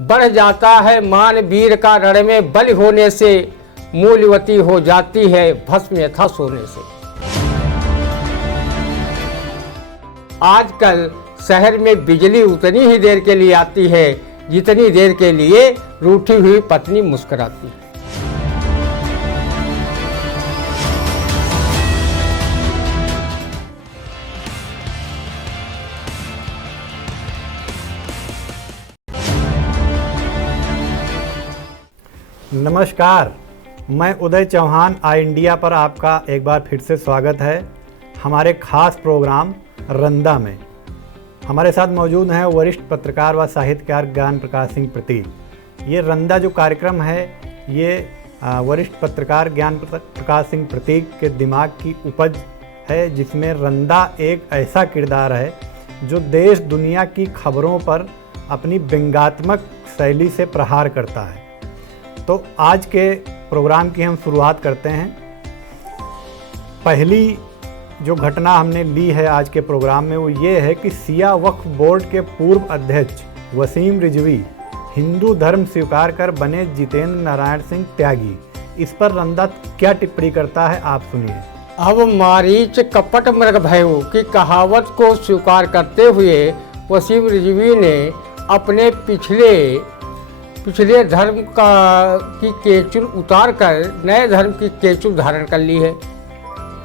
बढ़ जाता है मान वीर का रण में बलि होने से, मूल्यवती हो जाती है भस्म यथा सोने से। आजकल शहर में बिजली उतनी ही देर के लिए आती है जितनी देर के लिए रूठी हुई पत्नी मुस्कुराती है। नमस्कार, मैं उदय चौहान आई इंडिया पर आपका एक बार फिर से स्वागत है हमारे खास प्रोग्राम रंदा में। हमारे साथ मौजूद हैं वरिष्ठ पत्रकार व साहित्यकार ज्ञान प्रकाश सिंह प्रतीक। ये रंदा जो कार्यक्रम है ये वरिष्ठ पत्रकार ज्ञान प्रकाश सिंह प्रतीक के दिमाग की उपज है, जिसमें रंदा एक ऐसा किरदार है जो देश दुनिया की खबरों पर अपनी व्यंग्यात्मक शैली से प्रहार करता है। तो आज के प्रोग्राम की हम शुरुआत करते हैं। पहली जो घटना हमने ली है आज के प्रोग्राम में वो ये है कि सिया वक्फ बोर्ड के पूर्व अध्यक्ष वसीम रिजवी हिंदू धर्म स्वीकार कर बने जितेंद्र नारायण सिंह त्यागी। इस पर रंदा क्या टिप्पणी करता है, आप सुनिए। अब मारीच कपट मृग भयो की कहावत को स्वीकार करते हुए वसीम रिजवी ने अपने पिछले धर्म की केचुल उतार कर नए धर्म की केचुल धारण कर ली है।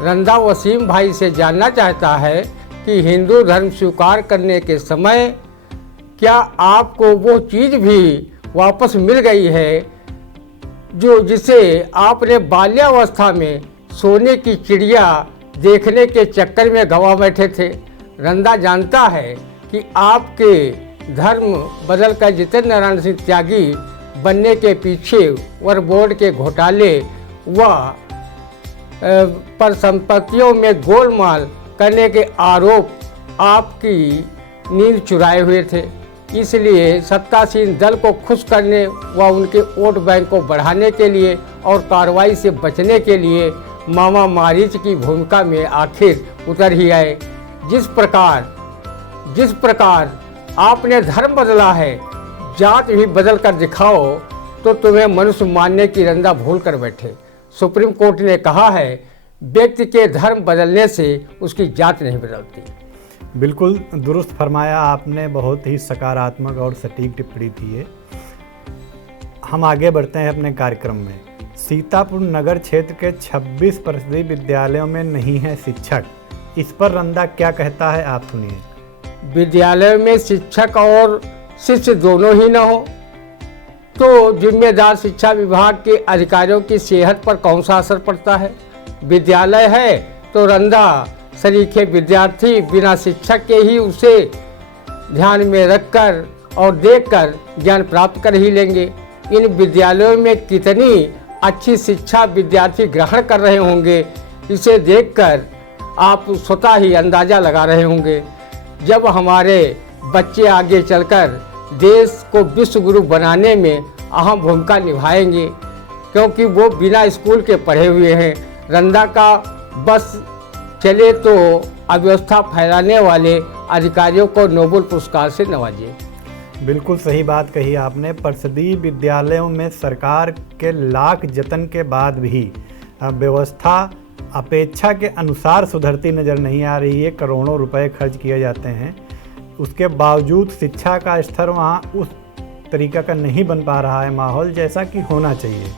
रंदा वसीम भाई से जानना चाहता है कि हिंदू धर्म स्वीकार करने के समय क्या आपको वो चीज़ भी वापस मिल गई है जिसे आपने बाल्यावस्था में सोने की चिड़िया देखने के चक्कर में गंवा बैठे थे। रंदा जानता है कि आपके धर्म बदलकर जितेंद्र नारायण सिंह त्यागी बनने के पीछे वक्फ बोर्ड के घोटाले व पर संपत्तियों में गोलमाल करने के आरोप आपकी नींद चुराए हुए थे। इसलिए सत्तासीन दल को खुश करने व उनके वोट बैंक को बढ़ाने के लिए और कार्रवाई से बचने के लिए मामा मारीच की भूमिका में आखिर उतर ही आए। जिस प्रकार आपने धर्म बदला है, जात भी बदल कर दिखाओ तो तुम्हें मनुष्य मानने की रंदा भूल कर बैठे। सुप्रीम कोर्ट ने कहा है व्यक्ति के धर्म बदलने से उसकी जात नहीं बदलती। बिल्कुल दुरुस्त फरमाया आपने, बहुत ही सकारात्मक और सटीक टिप्पणी थी ये। हम आगे बढ़ते हैं अपने कार्यक्रम में। सीतापुर नगर क्षेत्र के 26% विद्यालयों में नहीं है शिक्षक। इस पर रंदा क्या कहता है, आप सुनिए। विद्यालय में शिक्षक और शिष्य दोनों ही न हो तो जिम्मेदार शिक्षा विभाग के अधिकारियों की सेहत पर कौन सा असर पड़ता है। विद्यालय है तो रंदा सरीखे विद्यार्थी बिना शिक्षक के ही उसे ध्यान में रखकर और देखकर ज्ञान प्राप्त कर ही लेंगे। इन विद्यालयों में कितनी अच्छी शिक्षा विद्यार्थी ग्रहण कर रहे होंगे, इसे देखकर आप स्वतः ही अंदाज़ा लगा रहे होंगे। जब हमारे बच्चे आगे चलकर देश को विश्व गुरु बनाने में अहम भूमिका निभाएंगे, क्योंकि वो बिना स्कूल के पढ़े हुए हैं। रंदा का बस चले तो अव्यवस्था फैलाने वाले अधिकारियों को नोबेल पुरस्कार से नवाजिए। बिल्कुल सही बात कही आपने। परिषदीय विद्यालयों में सरकार के लाख जतन के बाद भी व्यवस्था अपेक्षा के अनुसार सुधरती नज़र नहीं आ रही है। करोड़ों रुपए खर्च किए जाते हैं, उसके बावजूद शिक्षा का स्तर वहाँ उस तरीका का नहीं बन पा रहा है माहौल जैसा कि होना चाहिए।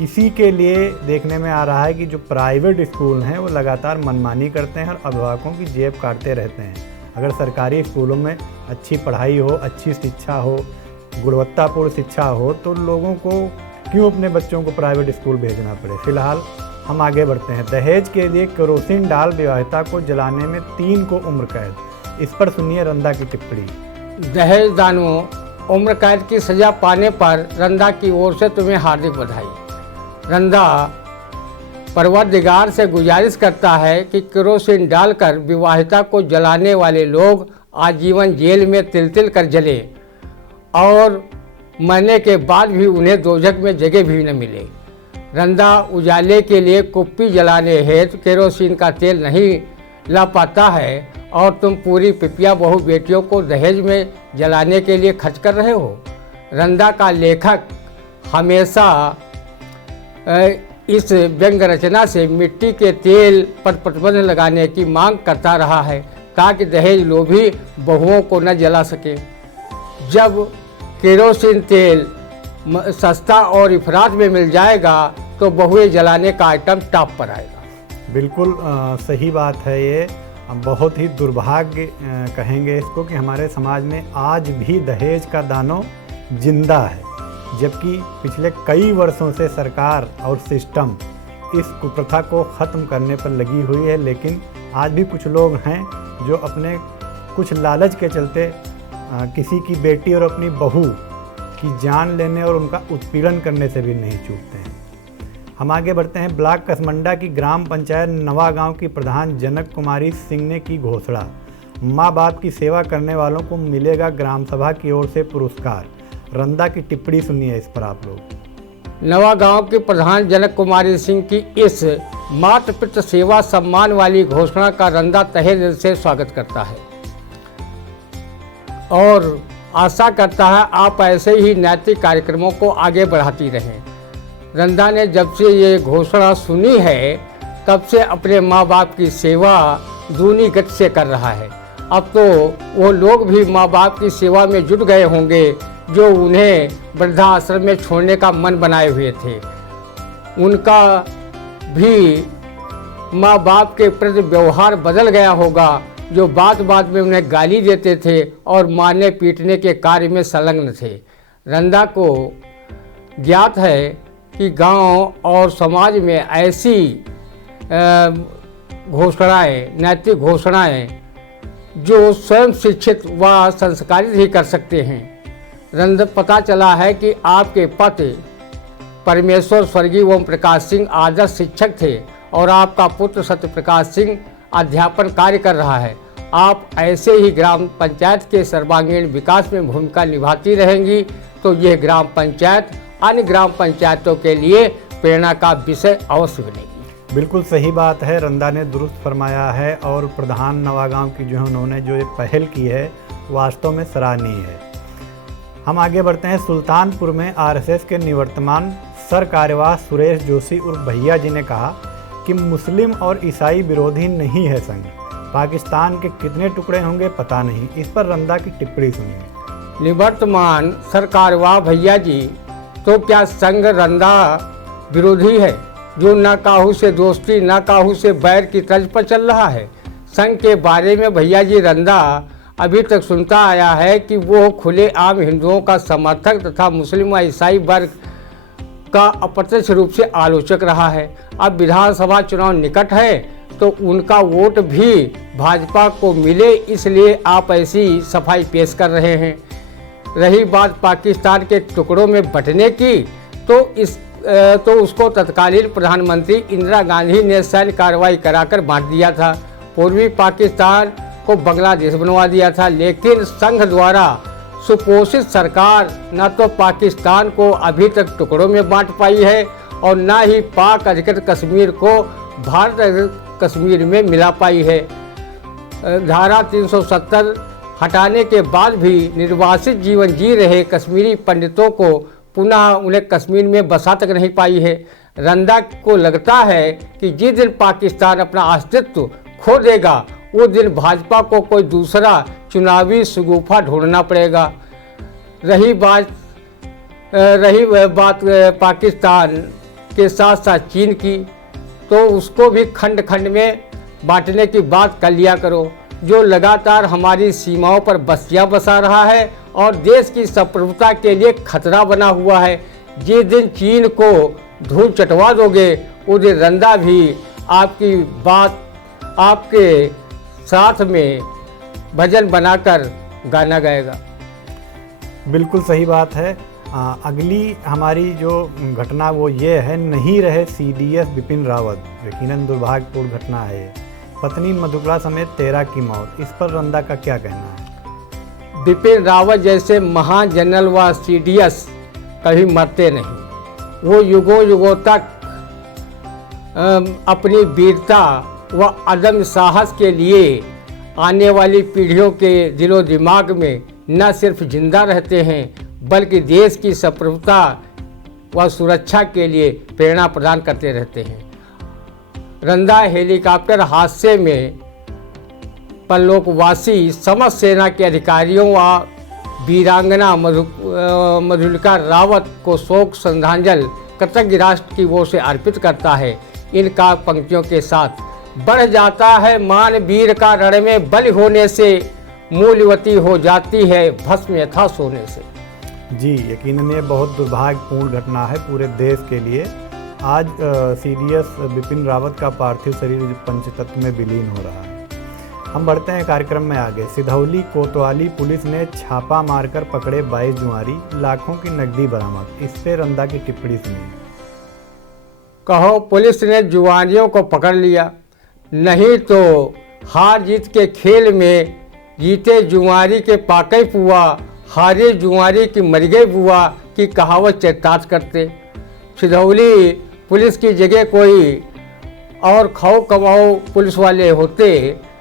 इसी के लिए देखने में आ रहा है कि जो प्राइवेट स्कूल हैं वो लगातार मनमानी करते हैं और अभिभावकों की जेब काटते रहते हैं। अगर सरकारी स्कूलों में अच्छी पढ़ाई हो, अच्छी शिक्षा हो, गुणवत्तापूर्ण शिक्षा हो तो लोगों को क्यों अपने बच्चों को प्राइवेट स्कूल भेजना पड़े। फिलहाल हम आगे बढ़ते हैं। दहेज के लिए केरोसिन डाल विवाहिता को जलाने में 3 को उम्र कैद। इस पर सुनिए रंदा की टिप्पणी। दहेज दानों उम्र कैद की सजा पाने पर रंदा की ओर से तुम्हें हार्दिक बधाई। रंदा परवरदिगार से गुजारिश करता है कि केरोसिन डालकर विवाहिता को जलाने वाले लोग आजीवन जेल में तिल तिल कर जले और मरने के बाद भी उन्हें दोजख में जगह भी न मिले। रंदा उजाले के लिए कुप्पी जलाने हेतु केरोसिन का तेल नहीं ला पाता है और तुम पूरी पिपिया बहू बेटियों को दहेज में जलाने के लिए खर्च कर रहे हो। रंदा का लेखक हमेशा इस व्यंग रचना से मिट्टी के तेल पर प्रतिबंध लगाने की मांग करता रहा है ताकि दहेज लोभी बहुओं को न जला सके। जब केरोसिन तेल सस्ता और इफरात में मिल जाएगा तो बहुएं जलाने का आइटम टॉप पर आएगा। बिल्कुल सही बात है। ये बहुत ही दुर्भाग्य कहेंगे इसको कि हमारे समाज में आज भी दहेज का दानव जिंदा है, जबकि पिछले कई वर्षों से सरकार और सिस्टम इस कुप्रथा को ख़त्म करने पर लगी हुई है। लेकिन आज भी कुछ लोग हैं जो अपने कुछ लालच के चलते किसी की बेटी और अपनी बहू की जान लेने और उनका उत्पीड़न करने से भी नहीं चूकते हैं। हम आगे बढ़ते हैं। ब्लॉक कसमंडा की ग्राम पंचायत नवागांव की प्रधान जनक कुमारी सिंह ने की घोषणा, माँ बाप की सेवा करने वालों को मिलेगा ग्राम सभा की ओर से पुरस्कार। रंदा की टिप्पणी सुनिए इस पर आप लोग। नवागांव की प्रधान जनक कुमारी सिंह की इस मातृ पितृ सेवा सम्मान वाली घोषणा का रंदा तहे दिल से स्वागत करता है और आशा करता है आप ऐसे ही नैतिक कार्यक्रमों को आगे बढ़ाती रहें। रंदा ने जब से ये घोषणा सुनी है तब से अपने माँ बाप की सेवा दूनी गति से कर रहा है। अब तो वो लोग भी माँ बाप की सेवा में जुट गए होंगे जो उन्हें वृद्धाश्रम में छोड़ने का मन बनाए हुए थे। उनका भी माँ बाप के प्रति व्यवहार बदल गया होगा, जो बात बात में उन्हें गाली देते थे और मारने पीटने के कार्य में संलग्न थे। रंदा को ज्ञात है कि गांव और समाज में ऐसी घोषणाएं, नैतिक घोषणाएं जो स्वयं शिक्षित व संस्कारित ही कर सकते हैं। रंदा पता चला है कि आपके पति परमेश्वर स्वर्गीय ओम प्रकाश सिंह आदर्श शिक्षक थे और आपका पुत्र सत्य प्रकाश सिंह अध्यापन कार्य कर रहा है। आप ऐसे ही ग्राम पंचायत के सर्वांगीण विकास में भूमिका निभाती रहेंगी तो यह ग्राम पंचायत अन्य ग्राम पंचायतों के लिए प्रेरणा का विषय अवश्य बनेगी। बिल्कुल सही बात है, रंदा ने दुरुस्त फरमाया है और प्रधान नवागांव की जो उन्होंने जो पहल की है वास्तव में सराहनीय है। हम आगे बढ़ते हैं। सुल्तानपुर में आरएसएस के निवर्तमान सर कार्यवाह सुरेश जोशी उर्फ भैया जी ने कहा कि मुस्लिम और ईसाई विरोधी नहीं है संघ, पाकिस्तान के कितने टुकड़े होंगे पता नहीं। इस पर रंदा की टिप्पणी सुनिए। निवर्तमान सर कार्यवाह भैया जी, तो क्या संघ रंदा विरोधी है जो न काहू से दोस्ती न काहू से बैर की तर्ज पर चल रहा है? संघ के बारे में भैया जी रंदा अभी तक सुनता आया है कि वो खुले आम हिंदुओं का समर्थक तथा मुस्लिम व ईसाई वर्ग का अप्रत्यक्ष रूप से आलोचक रहा है। अब विधानसभा चुनाव निकट है तो उनका वोट भी भाजपा को मिले, इसलिए आप ऐसी सफाई पेश कर रहे हैं। रही बात पाकिस्तान के टुकड़ों में बंटने की, तो उसको तत्कालीन प्रधानमंत्री इंदिरा गांधी ने सैन्य कार्रवाई कराकर बांट दिया था। पूर्वी पाकिस्तान को बांग्लादेश बनवा दिया था, लेकिन संघ द्वारा सुपोषित सरकार न तो पाकिस्तान को अभी तक टुकड़ों में बांट पाई है और न ही पाक अधिकृत कश्मीर को भारत अधिकृत कश्मीर में मिला पाई है। धारा 370 हटाने के बाद भी निर्वासित जीवन जी रहे कश्मीरी पंडितों को पुनः उन्हें कश्मीर में बसा तक नहीं पाई है। रंदा को लगता है कि जिस दिन पाकिस्तान अपना अस्तित्व खो देगा वो दिन भाजपा को कोई दूसरा चुनावी शगुफा ढूंढना पड़ेगा। रही बात पाकिस्तान के साथ साथ चीन की, तो उसको भी खंड खंड में बांटने की बात कर लिया करो, जो लगातार हमारी सीमाओं पर बस्तियां बसा रहा है और देश की संप्रभुता के लिए खतरा बना हुआ है। जिस दिन चीन को धूल चटवा दोगे उस दिन रंदा भी आपकी बात आपके साथ में भजन बनाकर गाना गाएगा। बिल्कुल सही बात है। अगली हमारी जो घटना वो ये है, नहीं रहे सीडीएस बिपिन रावत। यकीनन दुर्भाग्यपूर्ण घटना है। पत्नी मधुकला समेत 13 की मौत। इस पर रंदा का क्या कहना है? बिपिन रावत जैसे महान जनरल व सीडीएस कभी मरते नहीं। वो युगों युगों तक अपनी वीरता व अदम्य साहस के लिए आने वाली पीढ़ियों के दिलो दिमाग में न सिर्फ जिंदा रहते हैं बल्कि देश की संप्रभुता व सुरक्षा के लिए प्रेरणा प्रदान करते रहते हैं। रंदा हेलीकॉप्टर हादसे में परलोकवासी समस्त सेना के अधिकारियों व वीरांगना मधुलिका रावत को शोक श्रद्धांजलि कृतज्ञ राष्ट्र की ओर से अर्पित करता है। इनका पंक्तियों के साथ बढ़ जाता है मान वीर का रण में बलि होने से, मूल्यवती हो जाती है भस्म यथा सोने से। जी, यकीनन ये बहुत दुर्भाग्यपूर्ण घटना है पूरे देश के लिए। आज सीडीएस बिपिन रावत का पार्थिव शरीर पंचतत्व में विलीन हो रहा है। हम बढ़ते हैं कार्यक्रम में आगे। सिधौली कोतवाली पुलिस ने छापा मारकर पकड़े 22 जुआरी, लाखों की नकदी बरामद। इस पे रंदा की टिप्पणी सुनिए। कहो पुलिस ने जुआरियों को पकड़ लिया, नहीं तो हार जीत के खेल में जीते जुआरी के पाके पुआ, हारे जुआरी की मर गई बुआ की कहावत चरितार्थ करते। सिधौली पुलिस की जगह कोई और खाओ कमाओ पुलिस वाले होते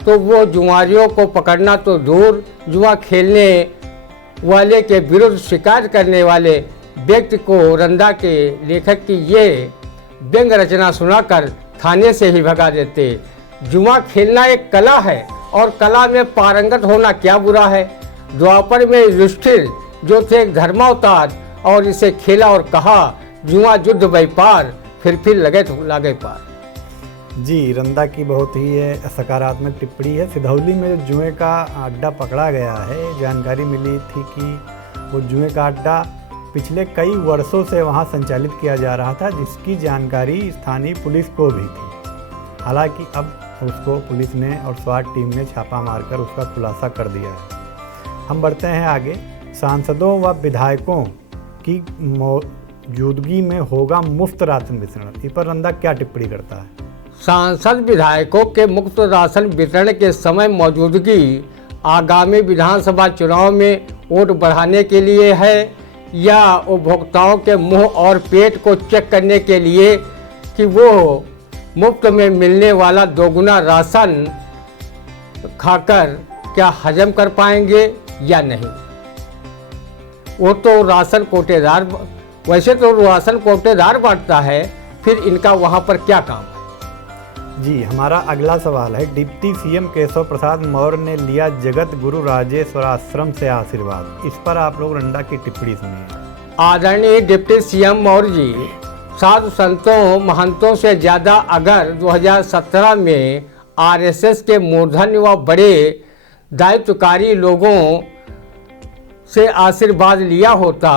तो वो जुआरियों को पकड़ना तो दूर, जुआ खेलने वाले के विरुद्ध शिकायत करने वाले व्यक्ति को रंदा के लेखक की ये व्यंग रचना सुनाकर थाने से ही भगा देते। जुआ खेलना एक कला है और कला में पारंगत होना क्या बुरा है। द्वापर में युधिष्ठिर जो थे एक धर्मावतार और इसे खेला और कहा जुआ युद्ध व्यापार, फिर लगे पार। जी, रंदा की बहुत ही सकारात्मक टिप्पणी है। सिधौली में जो जुए का अड्डा पकड़ा गया है, जानकारी मिली थी कि वो जुए का अड्डा पिछले कई वर्षों से वहाँ संचालित किया जा रहा था, जिसकी जानकारी स्थानीय पुलिस को भी थी। हालांकि अब उसको पुलिस ने और स्वाट टीम ने छापा मारकर उसका खुलासा कर दिया है। हम बढ़ते हैं आगे। सांसदों व विधायकों की मौजूदगी में होगा मुफ्त राशन वितरण। इस पर रंदा क्या टिप्पणी करता है? सांसद विधायकों के मुफ्त राशन वितरण के समय मौजूदगी आगामी विधानसभा चुनाव में वोट बढ़ाने के लिए है या उपभोक्ताओं के मुंह और पेट को चेक करने के लिए कि वो मुफ्त में मिलने वाला दोगुना राशन खाकर क्या हजम कर पाएंगे या नहीं। वो तो राशन कोटेदार, वैसे तो राशन कोटेदार बांटता है, फिर इनका वहाँ पर क्या काम है। जी, हमारा अगला सवाल है। डिप्टी सीएम केशव प्रसाद मौर्य ने लिया जगत गुरु राजेश्वर आश्रम से आशीर्वाद। इस पर आप लोग रंदा की टिप्पणी सुनिए। आदरणीय डिप्टी सीएम मौर्य जी साधु संतों महंतों से ज़्यादा अगर 2017 में आरएसएस के मूर्धन्य व बड़े दायित्वकारी लोगों से आशीर्वाद लिया होता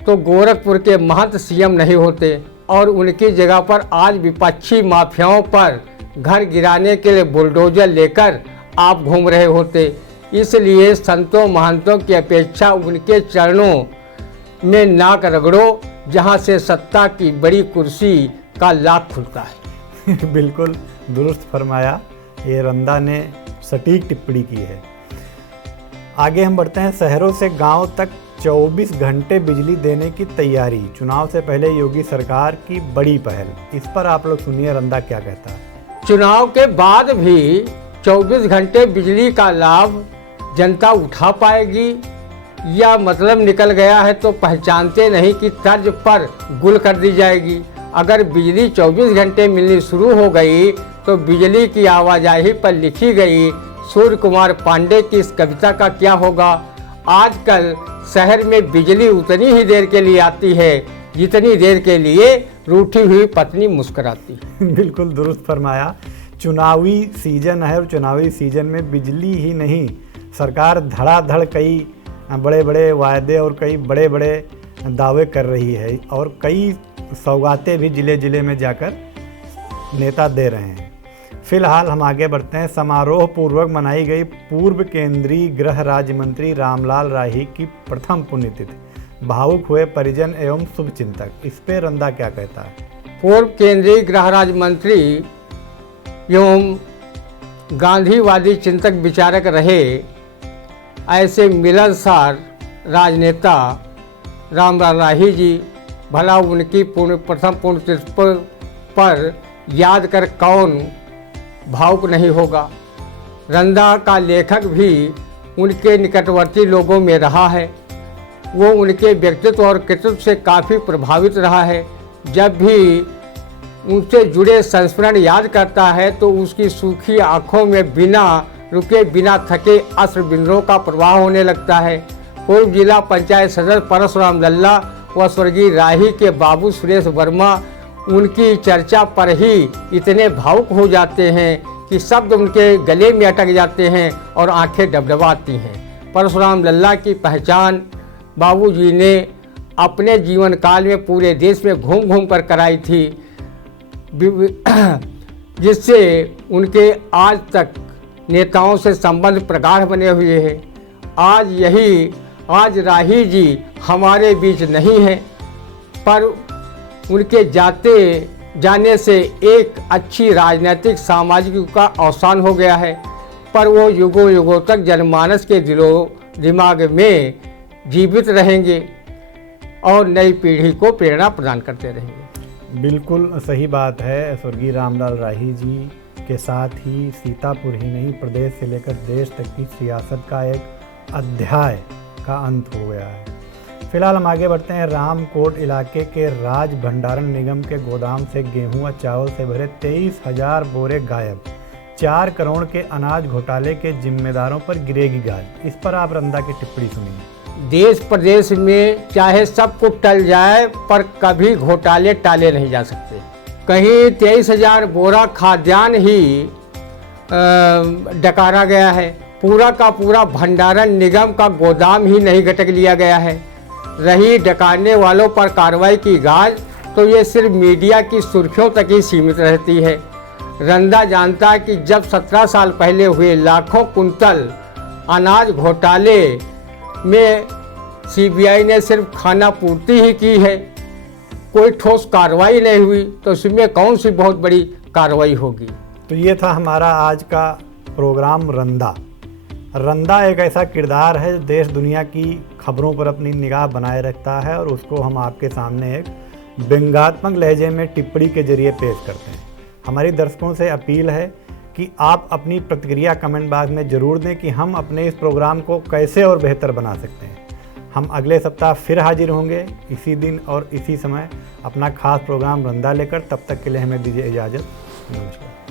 तो गोरखपुर के महंत सीएम नहीं होते और उनकी जगह पर आज विपक्षी माफियाओं पर घर गिराने के लिए बुलडोजर लेकर आप घूम रहे होते। इसलिए संतों महंतों की अपेक्षा उनके चरणों में नाक रगड़ो, जहां से सत्ता की बड़ी कुर्सी का लाभ खुलता है। बिल्कुल दुरुस्त फरमाया, ये रंदा ने सटीक टिप्पणी की है। आगे हम बढ़ते हैं। शहरों से गांव तक 24 घंटे बिजली देने की तैयारी, चुनाव से पहले योगी सरकार की बड़ी पहल। इस पर आप लोग सुनिए रंदा क्या कहता है। चुनाव के बाद भी 24 घंटे बिजली का लाभ जनता उठा पाएगी या मतलब निकल गया है तो पहचानते नहीं कि तर्ज पर गुल कर दी जाएगी। अगर बिजली 24 घंटे मिलनी शुरू हो गई तो बिजली की आवाजाही पर लिखी गई सूर्य कुमार पांडे की इस कविता का क्या होगा। आजकल शहर में बिजली उतनी ही देर के लिए आती है जितनी देर के लिए रूठी हुई पत्नी मुस्कुराती है। बिल्कुल दुरुस्त फरमाया। चुनावी सीजन है और चुनावी सीजन में बिजली ही नहीं, सरकार धड़ाधड़ कई बड़े बड़े वायदे और कई बड़े बड़े दावे कर रही है और कई सौगातें भी ज़िले ज़िले में जाकर नेता दे रहे हैं। फिलहाल हम आगे बढ़ते हैं। समारोह पूर्वक मनाई गई पूर्व केंद्रीय गृह राज्य मंत्री रामलाल राही की प्रथम पुण्यतिथि, भावुक हुए परिजन एवं शुभचिंतक। इस पे रंदा क्या कहता है। पूर्व केंद्रीय गृह राज्य मंत्री एवं गांधीवादी चिंतक विचारक रहे ऐसे मिलनसार राजनेता रामलाल राही जी, भला उनकी प्रथम पुण्यतिथि पर याद कर कौन भावुक नहीं होगा। रंदा का लेखक भी उनके निकटवर्ती लोगों में रहा है। वो उनके व्यक्तित्व और कृतित्व से काफ़ी प्रभावित रहा है। जब भी उनसे जुड़े संस्मरण याद करता है तो उसकी सूखी आँखों में बिना रुके बिना थके अश्रु बिंदुओं का प्रवाह होने लगता है। पूर्व जिला पंचायत सदस्य परशुराम लल्ला व स्वर्गीय राही के बाबू सुरेश वर्मा उनकी चर्चा पर ही इतने भावुक हो जाते हैं कि शब्द उनके गले में अटक जाते हैं और आंखें डबडबाती हैं। परशुराम लल्ला की पहचान बाबूजी ने अपने जीवन काल में पूरे देश में घूम घूम कर कराई थी, जिससे उनके आज तक नेताओं से संबंध प्रगाढ़ बने हुए हैं। आज राही जी हमारे बीच नहीं हैं, पर उनके जाने से एक अच्छी राजनीतिक सामाजिक युग का अवसान हो गया है, पर वो युगों युगों तक जनमानस के दिमाग में जीवित रहेंगे और नई पीढ़ी को प्रेरणा प्रदान करते रहेंगे। बिल्कुल सही बात है। स्वर्गीय रामलाल राही जी के साथ ही सीतापुर ही नहीं, प्रदेश से लेकर देश तक की सियासत का एक अध्याय का अंत हो गया है। फिलहाल हम आगे बढ़ते हैं। रामकोट इलाके के राज भंडारण निगम के गोदाम से गेहूं व चावल से भरे 23,000 बोरे गायब। 4 करोड़ के अनाज घोटाले के जिम्मेदारों पर गिरेगी गाज। इस पर आप रंदा की टिप्पणी सुनिए। देश प्रदेश में चाहे सब कुछ टल जाए, पर कभी घोटाले टाले नहीं जा सकते। कहीं 23,000 बोरा खाद्यान्न ही डकारा गया है। पूरा का पूरा भंडारण निगम का गोदाम ही नहीं गटक लिया गया है। रही डकारने वालों पर कार्रवाई की गाज, तो ये सिर्फ मीडिया की सुर्खियों तक ही सीमित रहती है। रंदा जानता है कि जब 17 साल पहले हुए लाखों कुंतल अनाज घोटाले में सीबीआई ने सिर्फ खाना पूर्ति ही की है, कोई ठोस कार्रवाई नहीं हुई, तो इसमें कौन सी बहुत बड़ी कार्रवाई होगी। तो ये था हमारा आज का प्रोग्राम रंदा। रंदा एक ऐसा किरदार है जो देश दुनिया की खबरों पर अपनी निगाह बनाए रखता है और उसको हम आपके सामने एक व्यंग्यात्मक लहजे में टिप्पणी के जरिए पेश करते हैं। हमारी दर्शकों से अपील है कि आप अपनी प्रतिक्रिया कमेंट बॉक्स में ज़रूर दें कि हम अपने इस प्रोग्राम को कैसे और बेहतर बना सकते हैं। हम अगले सप्ताह फिर हाजिर होंगे इसी दिन और इसी समय अपना खास प्रोग्राम रंदा लेकर। तब तक के लिए हमें दीजिए इजाज़त। नमस्कार।